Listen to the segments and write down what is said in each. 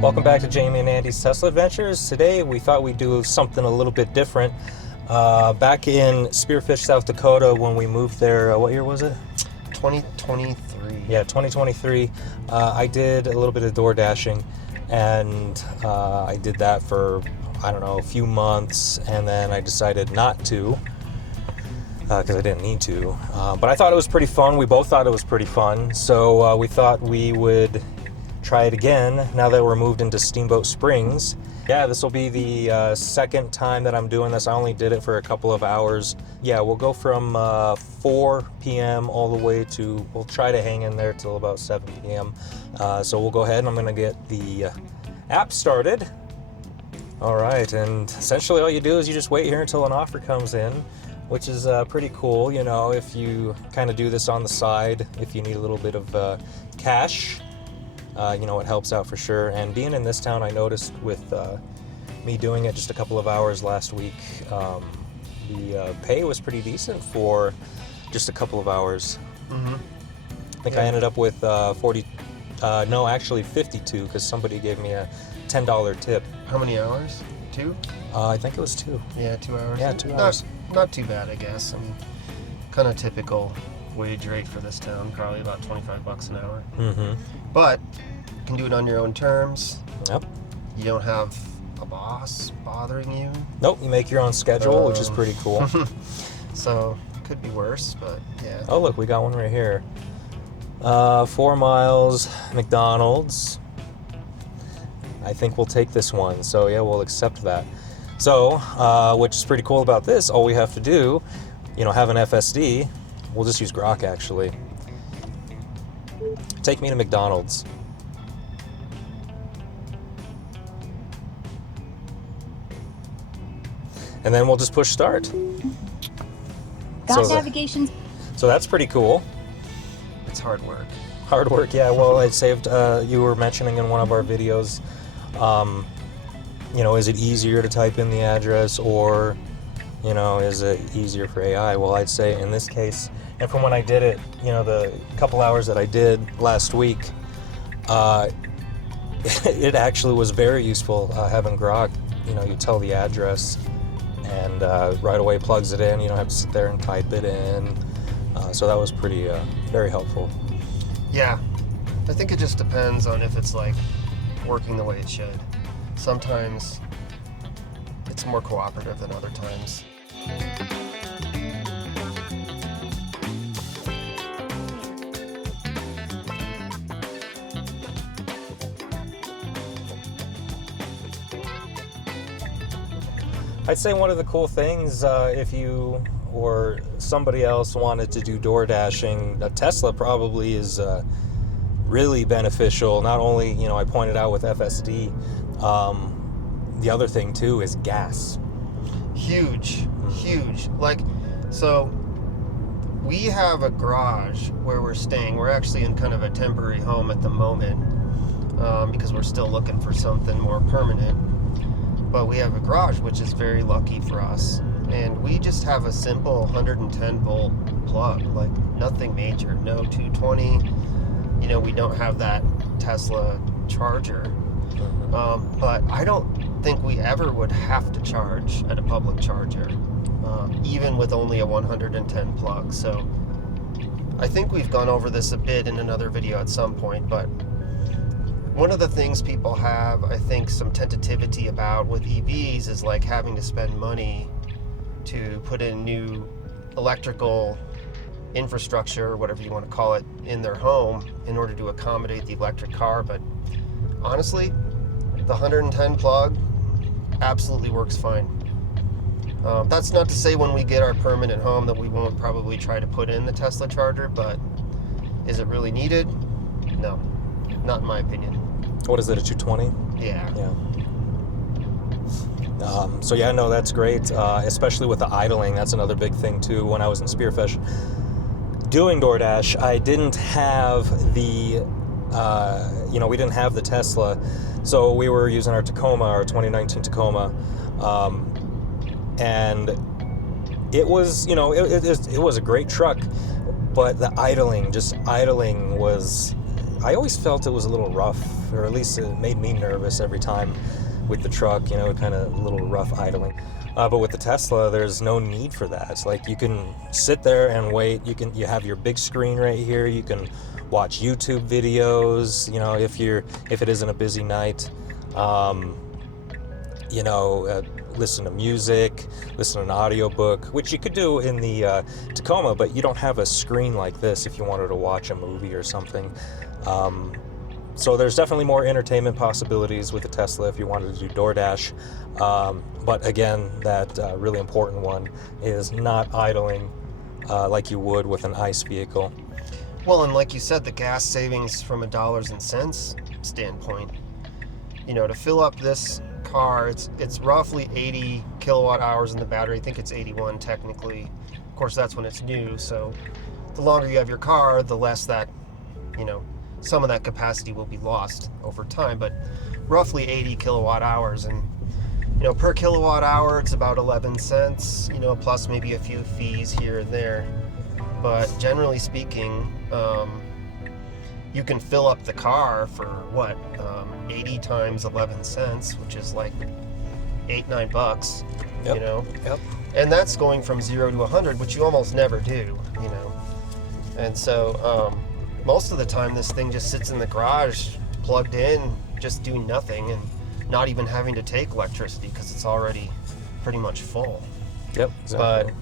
Welcome back to Jamie and Andy's Tesla Adventures. Today we thought we'd do something a little bit different. Back in Spearfish, South Dakota, when we moved there, what year was it? 2023. Yeah, 2023. I did a little bit of door dashing, and I did that for, I don't know, a few months, and then I decided not to because I didn't need to. But I thought it was pretty fun. We both thought it was pretty fun, so we thought we would try it again now that we're moved into Steamboat Springs. Yeah, this will be the second time that I'm doing this. I only did it for a couple of hours. Yeah, we'll go from 4 p.m. all the way to, we'll try to hang in there till about 7 p.m. So we'll go ahead and I'm gonna get the app started. All right, and essentially all you do is you just wait here until an offer comes in, which is pretty cool, you know, if you kind of do this on the side, if you need a little bit of cash. You know, it helps out for sure. And being in this town, I noticed with me doing it just a couple of hours last week, the pay was pretty decent for just a couple of hours. Mm-hmm. I think I ended up with 52, because somebody gave me a $10 tip. How many hours? 2? I think it was 2. Yeah, 2 hours. Yeah, 2 hours. Not too bad, I guess. I mean, kind of typical wage rate for this town, probably about $25 an hour. Mm-hmm. But you can do it on your own terms. Yep. You don't have a boss bothering you. Nope, you make your own schedule, which is pretty cool. So, it could be worse, but yeah. Oh, look, we got one right here. 4 miles, McDonald's. I think we'll take this one, so yeah, we'll accept that. So, which is pretty cool about this, all we have to do, you know, have an FSD. We'll just use Grok, actually. Take me to McDonald's. And then we'll just push start. Got navigation. So that's pretty cool. It's hard work. Hard work, yeah. Well, it saved, you were mentioning in one of our videos, you know, is it easier to type in the address, or, you know, is it easier for AI? Well, I'd say in this case, and from when I did it, you know, the couple hours that I did last week, it actually was very useful having Grok. You know, you tell the address, and right away plugs it in. You don't have to sit there and type it in. So that was pretty, very helpful. Yeah, I think it just depends on if it's like working the way it should. Sometimes it's more cooperative than other times. I'd say one of the cool things, if you or somebody else wanted to do door dashing, a Tesla probably is really beneficial. Not only, you know, I pointed out with FSD, the other thing too is gas. Huge. Like, so we have a garage where we're staying. We're actually in kind of a temporary home at the moment because we're still looking for something more permanent. But we have a garage, which is very lucky for us. And we just have a simple 110 volt plug, like nothing major, no 220. You know, we don't have that Tesla charger. But I don't think we ever would have to charge at a public charger, even with only a 110 plug. So I think we've gone over this a bit in another video at some point, but one of the things people have, I think, some tentativity about with EVs is like having to spend money to put in new electrical infrastructure, whatever you want to call it, in their home in order to accommodate the electric car. But honestly, the 110 plug absolutely works fine. That's not to say when we get our permanent home that we won't probably try to put in the Tesla charger, but is it really needed? No, not in my opinion. What is it, a 220? Yeah. So yeah, no, that's great, especially with the idling. That's another big thing too. When I was in Spearfish doing DoorDash, I didn't have the, you know, we didn't have the Tesla, so we were using our Tacoma, our 2019 Tacoma, and it was, you know, it was a great truck, but the idling was I always felt it was a little rough, or at least it made me nervous every time with the truck, you know, kind of a little rough idling. But with the Tesla, there's no need for that. It's like you can sit there and wait. You have your big screen right here. You can watch YouTube videos, you know, if it isn't a busy night. You know, listen to music, listen to an audiobook, which you could do in the Tacoma, but you don't have a screen like this if you wanted to watch a movie or something. So there's definitely more entertainment possibilities with the Tesla if you wanted to do DoorDash. But again, that really important one is not idling like you would with an ICE vehicle. Well, and like you said, the gas savings from a dollars and cents standpoint, you know, to fill up this car, it's roughly 80 kilowatt hours in the battery. I think it's 81 technically. Of course, that's when it's new. So the longer you have your car, the less that, you know, some of that capacity will be lost over time, but roughly 80 kilowatt hours. And, you know, per kilowatt hour, it's about 11 cents, you know, plus maybe a few fees here and there. But generally speaking, you can fill up the car for what, 80 times 11 cents, which is like $8-9, Yep. you know? Yep. And that's going from 0 to 100, which you almost never do, you know? And so, most of the time this thing just sits in the garage, plugged in, just doing nothing, and not even having to take electricity because it's already pretty much full. Yep, exactly. But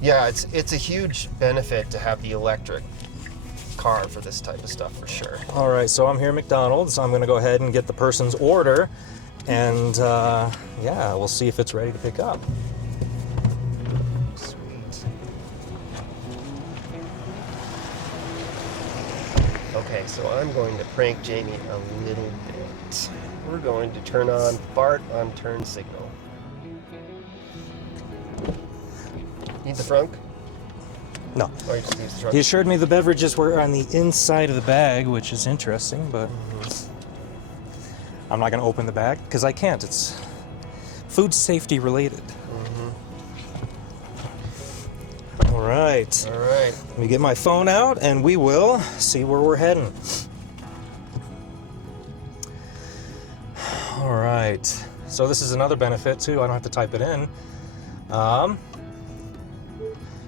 yeah, it's a huge benefit to have the electric car for this type of stuff for sure. All right, so I'm here at McDonald's. I'm going to go ahead and get the person's order, and yeah, we'll see if it's ready to pick up. Sweet. Okay, so I'm going to prank Jamie a little bit. We're going to turn on fart on turn signal. Need the frunk? No. Or you just use the trunk? He assured me the beverages were on the inside of the bag, which is interesting, but I'm not going to open the bag because I can't. It's food safety related. All right. All right. Let me get my phone out and we will see where we're heading. All right. So this is another benefit too. I don't have to type it in.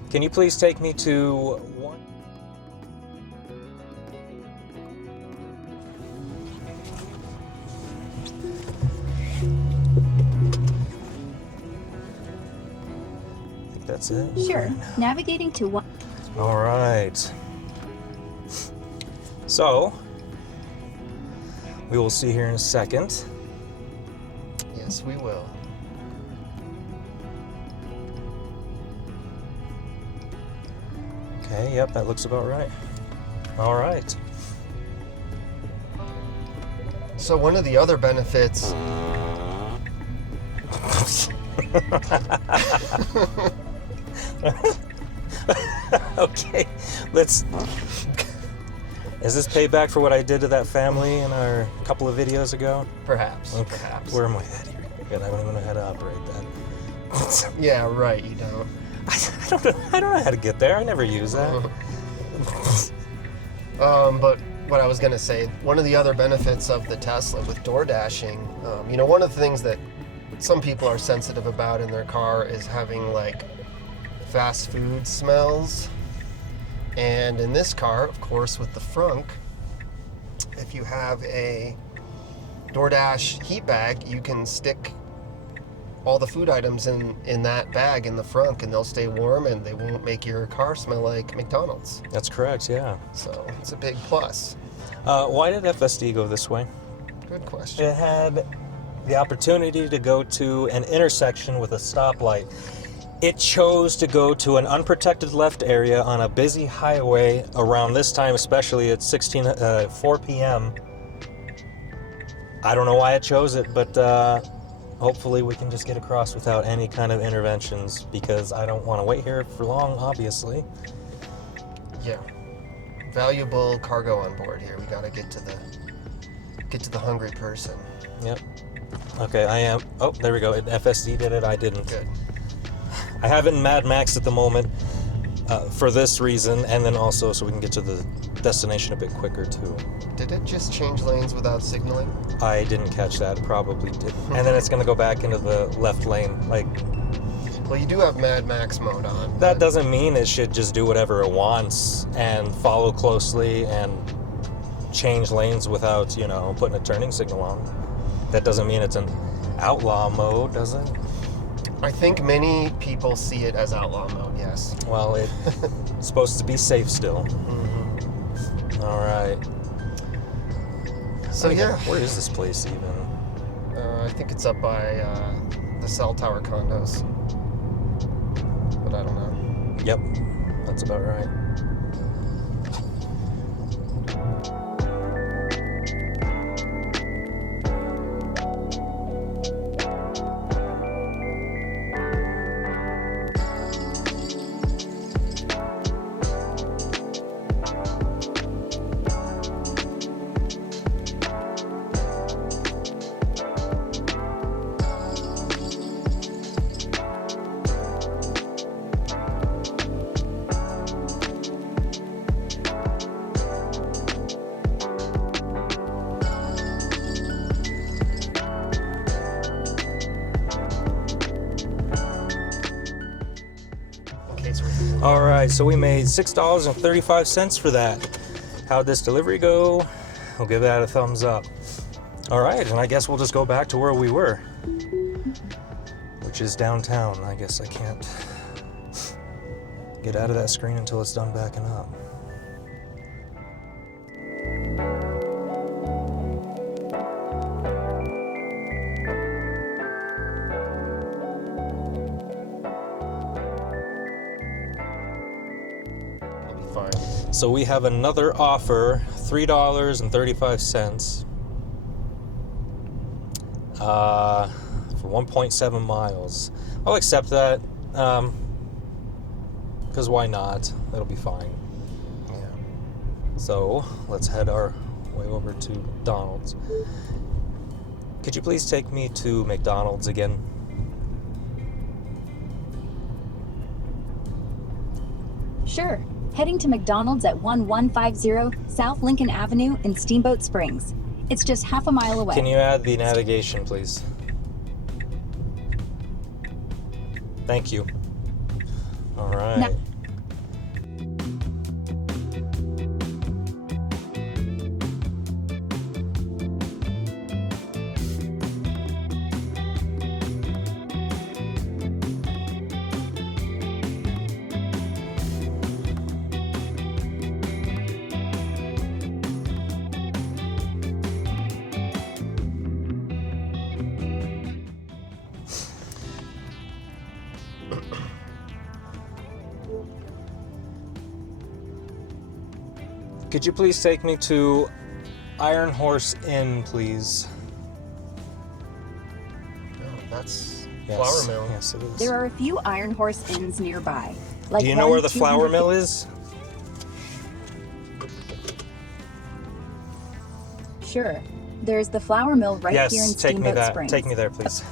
Can you please take me to one? I think that's it. Sure. Navigating to one. All right. So, we will see here in a second. Yes, we will. Okay, yep, that looks about right. All right. So one of the other benefits. Okay, let's. Is this payback for what I did to that family in our couple of videos ago? Perhaps. Okay. Perhaps. Where am I at here? Good, I don't even know how to operate that. Yeah, right. You don't. I don't know how to get there. I never use that. But what I was gonna say, one of the other benefits of the Tesla with door dashing, you know, one of the things that some people are sensitive about in their car is having like fast food smells. And in this car, of course, with the frunk, if you have a DoorDash heat bag, you can stick all the food items in that bag in the frunk, and they'll stay warm and they won't make your car smell like McDonald's. That's correct, yeah. So it's a big plus. Why did FSD go this way? Good question. It had the opportunity to go to an intersection with a stoplight. It chose to go to an unprotected left area on a busy highway around this time, especially at 4 p.m. I don't know why it chose it, but hopefully we can just get across without any kind of interventions, because I don't want to wait here for long, obviously. Yeah. Valuable cargo on board here. We gotta get to the hungry person. Yep. Okay, I am. Oh, there we go. FSD did it. I didn't. Good. I have it in Mad Max at the moment for this reason, and then also so we can get to the destination a bit quicker too. Did it just change lanes without signaling? I didn't catch that. It probably did. And then it's going to go back into the left lane. Like, Well, you do have Mad Max mode on. that but- doesn't mean it should just do whatever it wants and follow closely and change lanes without, putting a turning signal on. That doesn't mean it's an outlaw mode, does it? I think many people see it as outlaw mode, yes. Well, it's supposed to be safe still. Mm-hmm. All right. So, yeah. Where is this place even? I think it's up by the cell tower condos. But I don't know. Yep, that's about right. All right, so we made $6.35 for that. How'd this delivery go? We'll give that a thumbs up. All right, and I guess we'll just go back to where we were, which is downtown. I guess I can't get out of that screen until it's done backing up. So we have another offer, $3.35 for 1.7 miles. I'll accept that, because why not? That'll be fine. Yeah. So let's head our way over to McDonald's. Could you please take me to McDonald's again? Sure. Heading to McDonald's at 1150 South Lincoln Avenue in Steamboat Springs. It's just half a mile away. Can you add the navigation, please? Thank you. All right. No. Could you please take me to Iron Horse Inn, please? No, that's Yes. Flour Mill. Yes, it is. There are a few Iron Horse Inns nearby. Like Do you know one where the flour 250 mill is? Sure. There's the flour mill right here in Yes, take me Steamboat that. Springs. Take me there, please.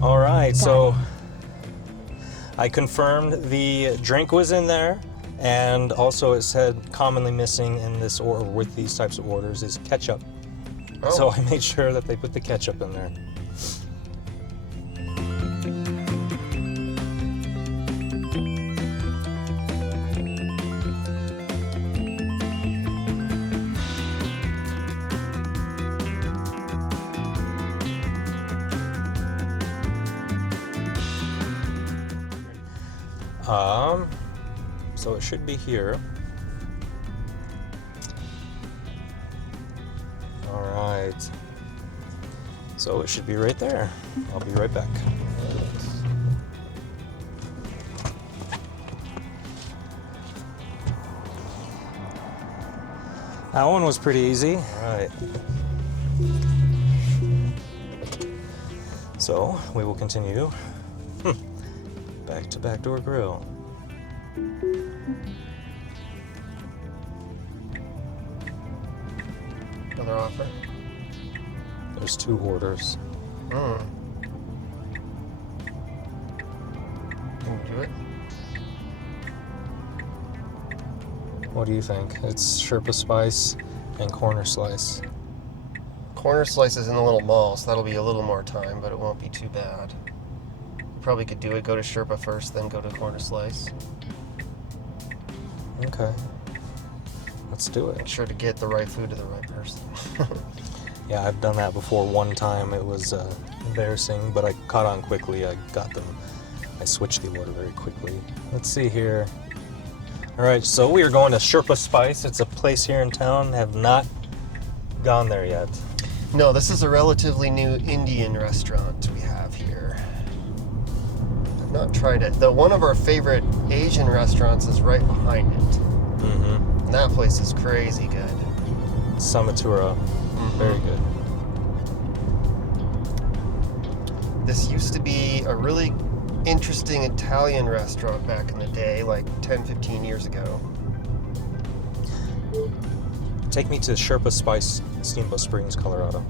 All right, so I confirmed the drink was in there, and also it said commonly missing in this or with these types of orders is ketchup. Oh. So I made sure that they put the ketchup in there. So it should be here. All right. So it should be right there. I'll be right back. That one was pretty easy. All right. So we will continue back to Backdoor Grill. Another offer. There's 2 orders. Can you do it? What do you think? It's Sherpa Spice and Corner Slice. Corner Slice is in the little mall, so that'll be a little more time, but it won't be too bad. Probably could do it, go to Sherpa first, then go to Corner Slice. Okay. Let's do it. Make sure to get the right food to the right person. Yeah, I've done that before one time. It was embarrassing, but I caught on quickly. I got them. I switched the order very quickly. Let's see here. All right, so we are going to Sherpa Spice. It's a place here in town. Have not gone there yet. No, this is a relatively new Indian restaurant we have here. I've not tried it. Though one of our favorite Asian restaurants is right behind it. Mm-hmm. And that place is crazy good. Samatura. Very good. This used to be a really interesting Italian restaurant back in the day, like 10, 15 years ago. Take me to Sherpa Spice, Steamboat Springs, Colorado.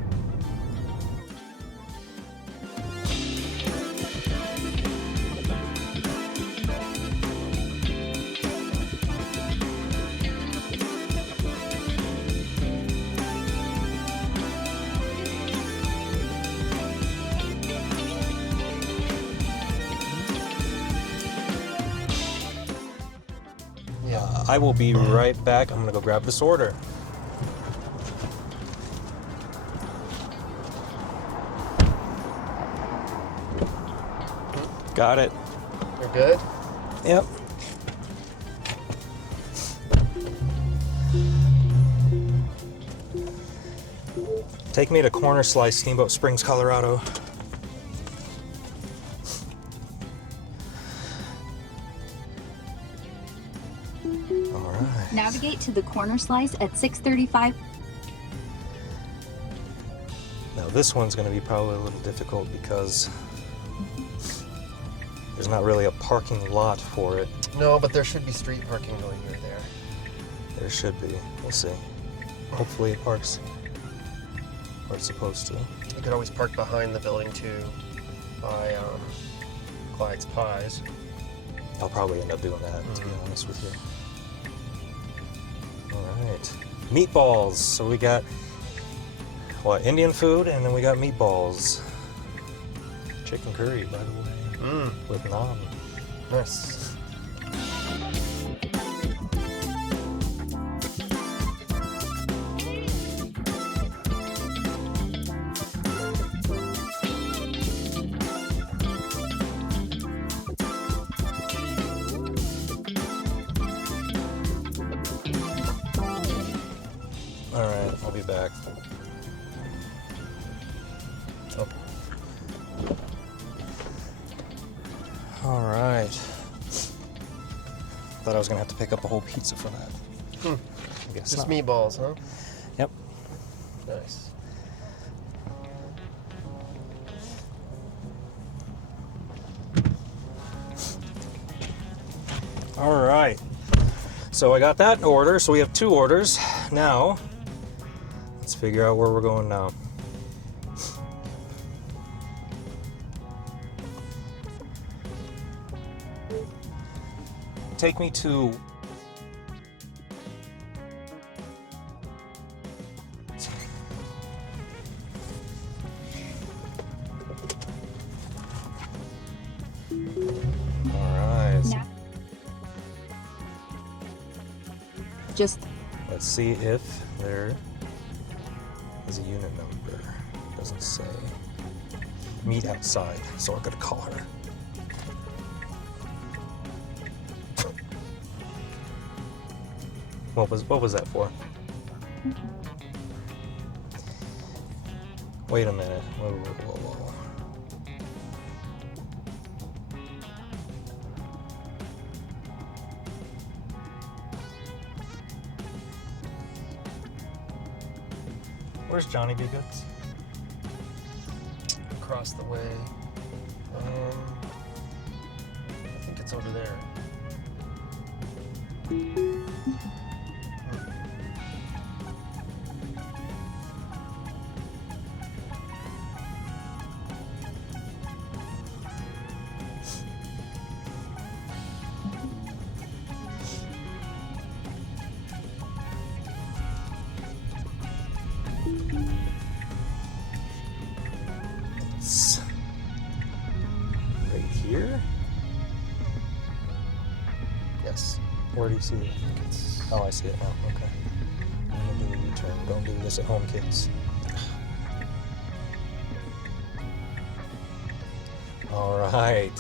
I will be right back. I'm gonna go grab this order. Got it. You're good? Yep. Take me to Corner Slice, Steamboat Springs, Colorado. All right. Navigate to the Corner Slice at 635. Now this one's going to be probably a little difficult because there's not really a parking lot for it. No, but there should be street parking going near there. There should be. We'll see. Hopefully it parks where it's supposed to. You could always park behind the building too, by Clyde's Pies. I'll probably end up doing that, to be honest with you. All right. Meatballs. So we got, what, Indian food, and then we got meatballs. Chicken curry, by the way, with naan. Nice. All right, I'll be back. Oh. All right. Thought I was gonna have to pick up a whole pizza for that. I guess Just not. meatballs, huh? Yep. Nice. All right. So I got that in order. So we have 2 orders. Now, let's figure out where we're going now. Take me to... Just Let's see if there is a unit number. Doesn't say. Meet outside, so we're gonna call her. What was that for? Wait a minute. Whoa. Where's Johnny B. Goods? Across the way. I think it's over there. Yes. Where do you see it? Oh, I see it now. Okay. I'm gonna do a U-turn. Don't do this at home, kids. All right.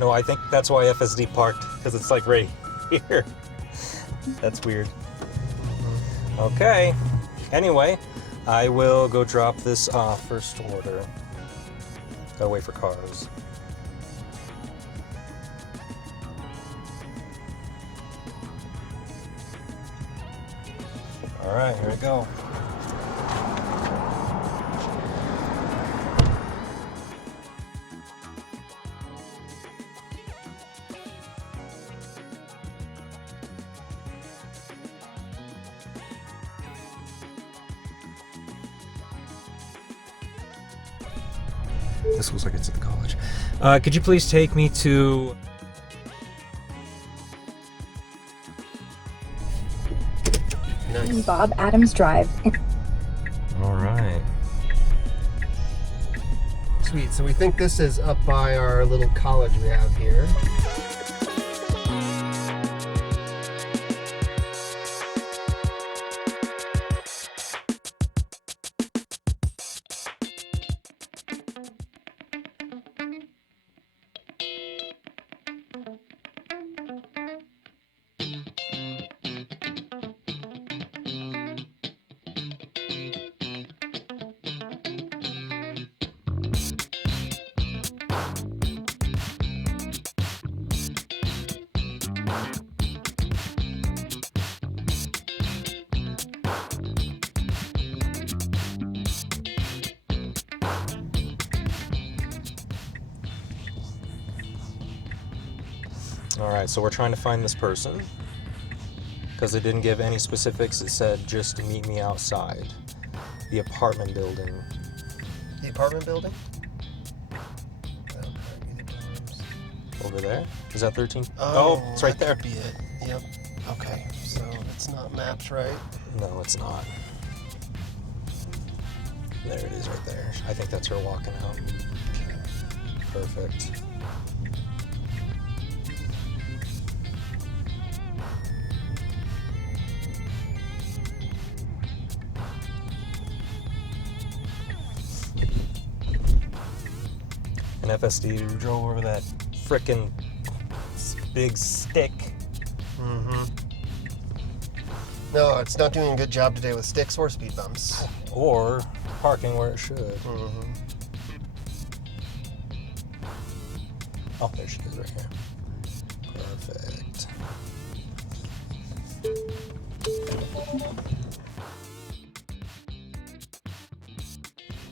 No, I think that's why FSD parked, because it's like right here. That's weird. Okay. Anyway, I will go drop this off. First order. Gotta wait for cars. All right, here we go. This looks like it's at the college. Could you please take me to... Nice. Bob Adams Drive. All right. Sweet. So we think this is up by our little college we have here. All right, so we're trying to find this person because it didn't give any specifics. It said just meet me outside the apartment building. The apartment building? Over there? Is that 13? Oh, it's right there. That could be it. Yep. Okay, so it's not mapped right. No, it's not. There it is right there. I think that's her walking out. Perfect. And FSD drove over that frickin' big stick. Mm-hmm. No, it's not doing a good job today with sticks or speed bumps. Or parking where it should. Mm-hmm. Oh, there she is right here. Perfect.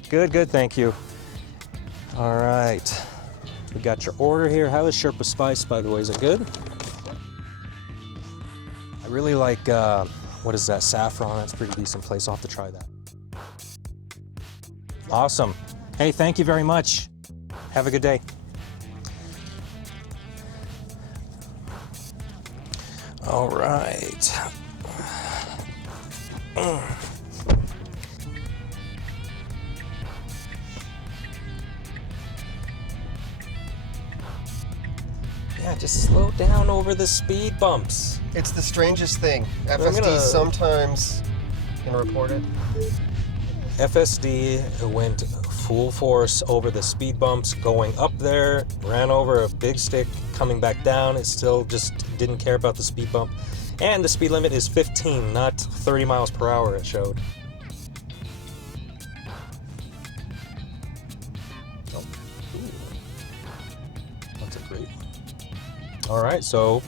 Good, good, thank you. All right. We got your order here. How is Sherpa Spice, by the way? Is it good? I really like, what is that, saffron? That's a pretty decent place. I'll have to try that. Awesome. Hey, thank you very much. Have a good day. All right. Yeah, just slow down over the speed bumps. It's the strangest thing. FSD gonna- sometimes can report it. FSD went full force over the speed bumps, going up there, ran over a big stick, coming back down. It still just didn't care about the speed bump. And the speed limit is 15, not 30 miles per hour, it showed. Oh. Ooh. That's a great one. All right, so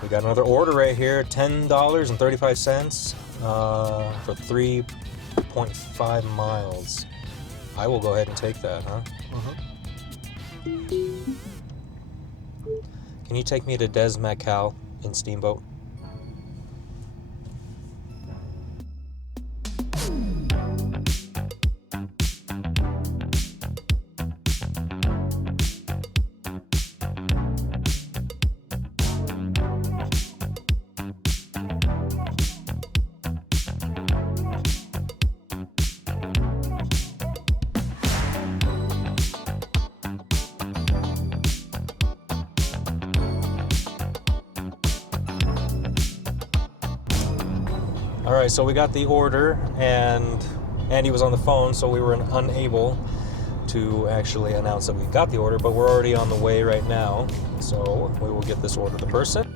we got another order right here, $10.35 for 3.5 miles. I will go ahead and take that, huh? Mm-hmm. Can you take me to Des Macal in Steamboat? All right, so we got the order, and Andy was on the phone, so we were unable to actually announce that we got the order, but we're already on the way right now, so we will get this order to the person.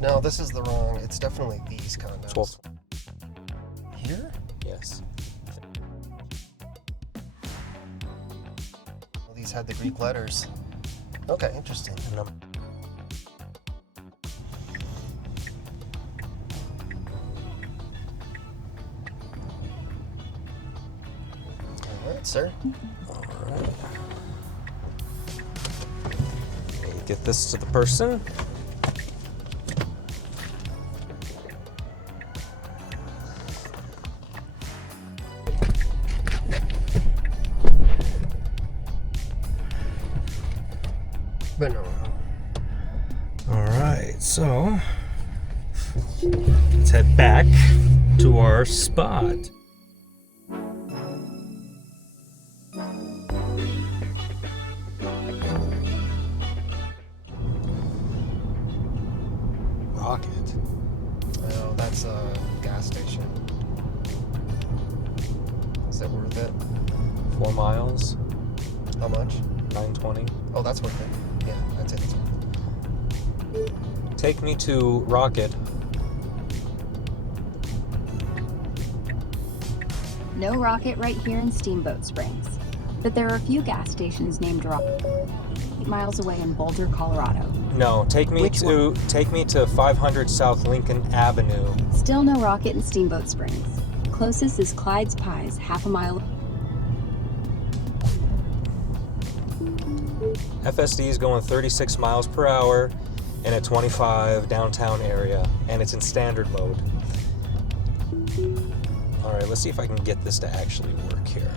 No, this is the wrong. It's definitely these condos. 12. Here? Yes. Well, these had the Greek letters. Okay, interesting. No. All right, sir. All right. Let me get this to the person. But no. All right, so let's head back to our spot. Rocket. Oh, that's a gas station. Is it worth it? 4 miles, How much? 920. Oh, that's worth it. Yeah, I'd say that's worth it. Take me to Rocket. No Rocket right here in Steamboat Springs. But there are a few gas stations named Rocket 8 miles away in Boulder, Colorado. No, take me Which to 500 South Lincoln Avenue. Still no Rocket in Steamboat Springs. Closest is Clyde's Pies, half a mile. FSD is going 36 miles per hour in a 25 downtown area, and it's in standard mode. All right, let's see if I can get this to actually work here.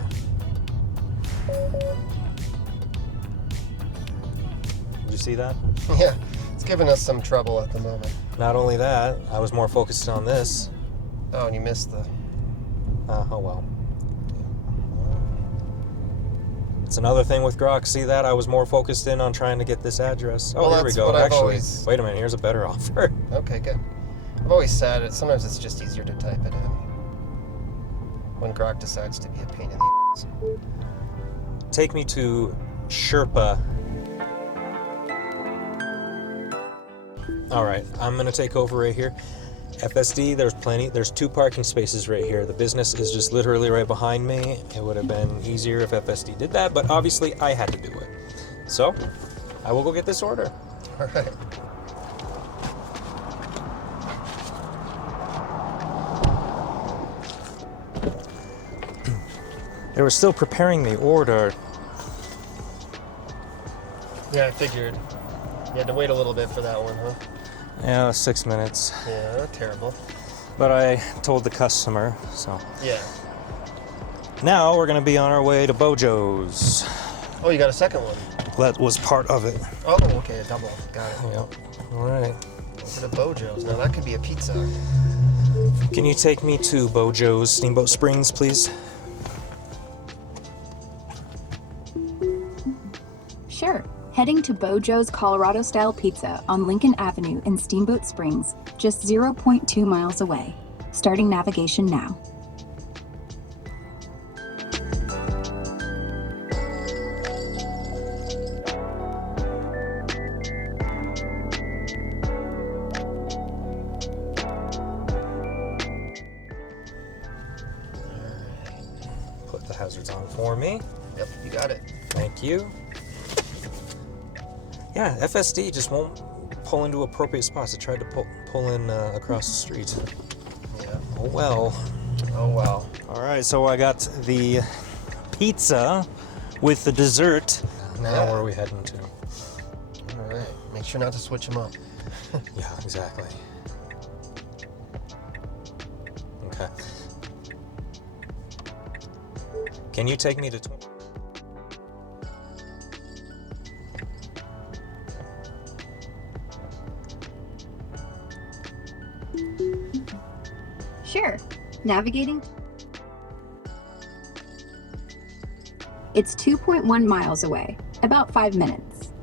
Did you see that? Yeah, it's giving us some trouble at the moment. Not only that, I was more focused on this. Oh, and you missed the... Oh well. It's another thing with Grok. See that? I was more focused in on trying to get this address. Oh, Well, here we that's go. what I've Actually, always- wait a minute. Here's a better offer. Okay, good. I've always said it. Sometimes it's just easier to type it in. When Grok decides to be a pain in the ass. Take me to Sherpa. All right, I'm gonna take over right here. FSD, there's 2 parking spaces right here. The business is just literally right behind me. It would have been easier if FSD did that, but obviously I had to do it. So, I will go get this order. All right. They were still preparing the order. Yeah, I figured. You had to wait a little bit for that one, huh? Yeah, 6 minutes. Yeah, terrible. But I told the customer, so. Yeah. Now we're gonna be on our way to Bojo's. Oh, you got a second one. That was part of it. Oh, okay, a double. Got it. Yep. All right. To the Bojo's. Now, that could be a pizza. Can you take me to Bojo's Steamboat Springs, please? Sure. Heading to Bojo's Colorado-style pizza on Lincoln Avenue in Steamboat Springs, just 0.2 miles away. Starting navigation now. Put the hazards on for me. Yep, you got it. Thank you. Yeah, FSD just won't pull into appropriate spots. I tried to pull in across the street. Yeah. Oh well. Oh, wow. All right, so I got the pizza with the dessert. Now Yeah. where are we heading to? All right. Make sure not to switch them up. Yeah, exactly. Okay. Can you take me to Navigating. It's 2.1 miles away, about 5 minutes.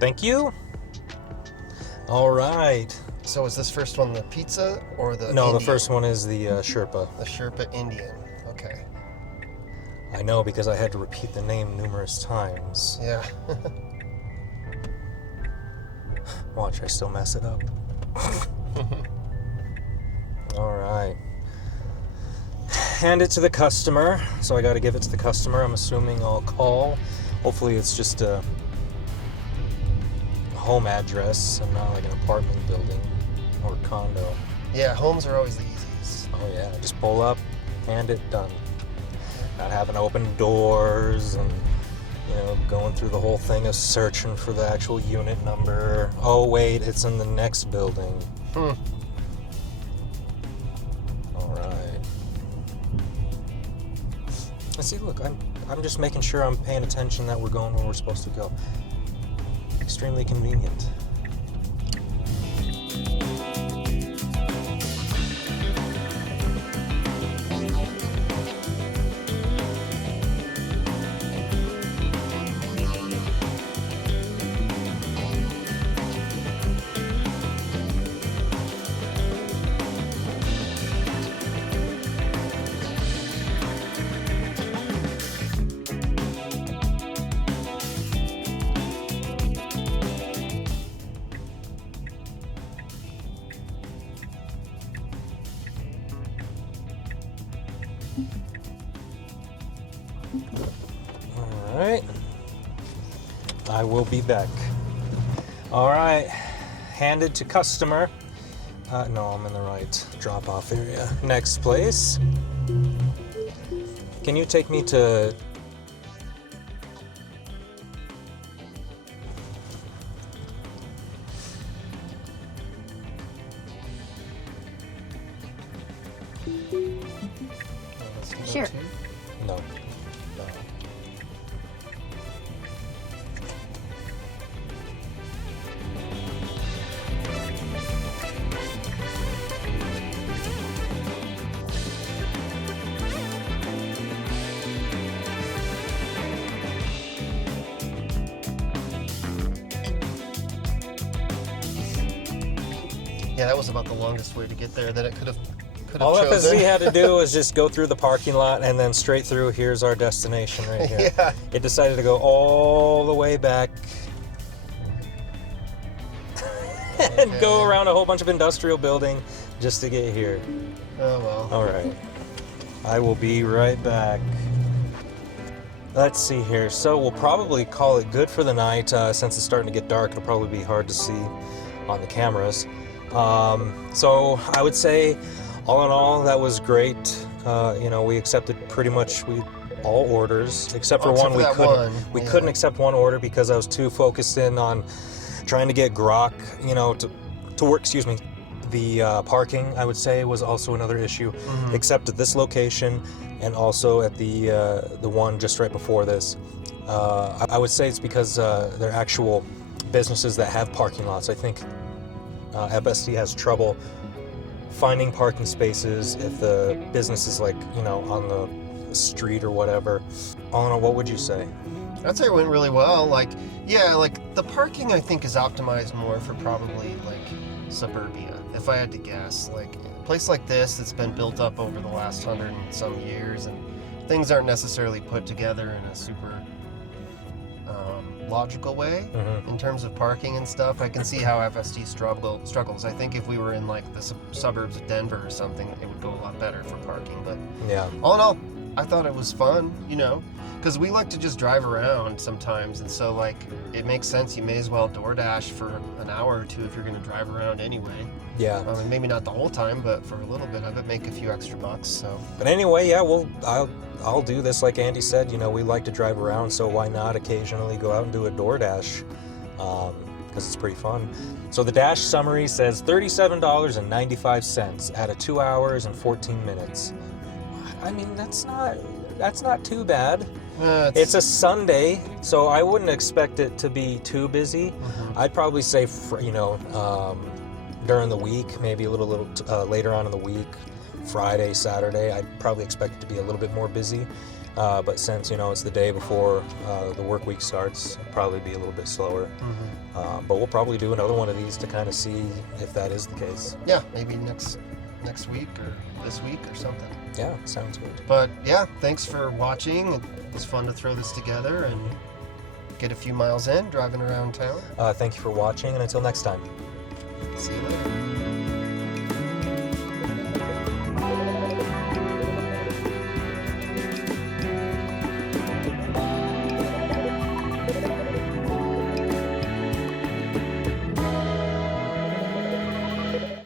Thank you. All right. So is this first one the pizza or the No, Indian? the first one is the Sherpa. The Sherpa Indian. Okay. I know because I had to repeat the name numerous times. Yeah. Watch, I still mess it up. All right. Hand it to the customer. So I got to give it to the customer. I'm assuming I'll call. Hopefully it's just a home address and not like an apartment building or condo. Yeah, homes are always the easiest. Oh yeah, just pull up, hand it, done. Not having to open doors and, you know, going through the whole thing of searching for the actual unit number. Oh wait, it's in the next building. All right. Let's see, look, I'm just making sure I'm paying attention that we're going where we're supposed to go. Extremely convenient. All right. I will be back. All right. Handed to customer. No, I'm in the right drop-off area. Next place. Can you take me to... Sure. No. Yeah, that was about the longest way to get there that it could have All chosen. FSD had to do was just go through the parking lot and then straight through. Here's our destination right here. Yeah. It decided to go all the way back and go around a whole bunch of industrial building just to get here. Oh well. All right. I will be right back. Let's see here. So we'll probably call it good for the night. Since it's starting to get dark, it'll probably be hard to see on the cameras. So I would say, all in all, that was great. You know, we accepted pretty much all orders, except for one. We couldn't accept one order because I was too focused in on trying to get grok, you know, to work. Excuse me. The parking, I would say, was also another issue, except at this location and also at the one just right before this. I would say it's because they're actual businesses that have parking lots. I think FSD has trouble finding parking spaces if the business is, like, you know, on the street or whatever. All in all, what would you say? I'd say it went really well. Like, yeah, like the parking I think is optimized more for probably like suburbia, if I had to guess. Like a place like this that's been built up over the last 100 and some years, and things aren't necessarily put together in a super logical way in terms of parking and stuff. I can see how FSD struggles. I think if we were in like the suburbs of Denver or something, it would go a lot better for parking. But Yeah. all in all, I thought it was fun, you know, because we like to just drive around sometimes, and so like it makes sense. You may as well DoorDash for an hour or two if you're going to drive around anyway. Yeah. And maybe not the whole time, but for a little bit of it, make a few extra bucks. So But anyway, yeah, well, I'll do this like Andy said. You know, we like to drive around, so why not occasionally go out and do a DoorDash? Because it's pretty fun. So the Dash summary says $37.95 out of 2 hours and 14 minutes. I mean, that's not too bad. It's a Sunday, so I wouldn't expect it to be too busy. I'd probably say, during the week, maybe a little later on in the week, Friday, Saturday, I'd probably expect it to be a little bit more busy. But since, it's the day before the work week starts, it'll probably be a little bit slower. But we'll probably do another one of these to kind of see if that is the case. Yeah, maybe next week or this week or something. Yeah, sounds good. But yeah, thanks for watching. It was fun to throw this together and get a few miles in driving around town. Thank you for watching, and until next time. See you later.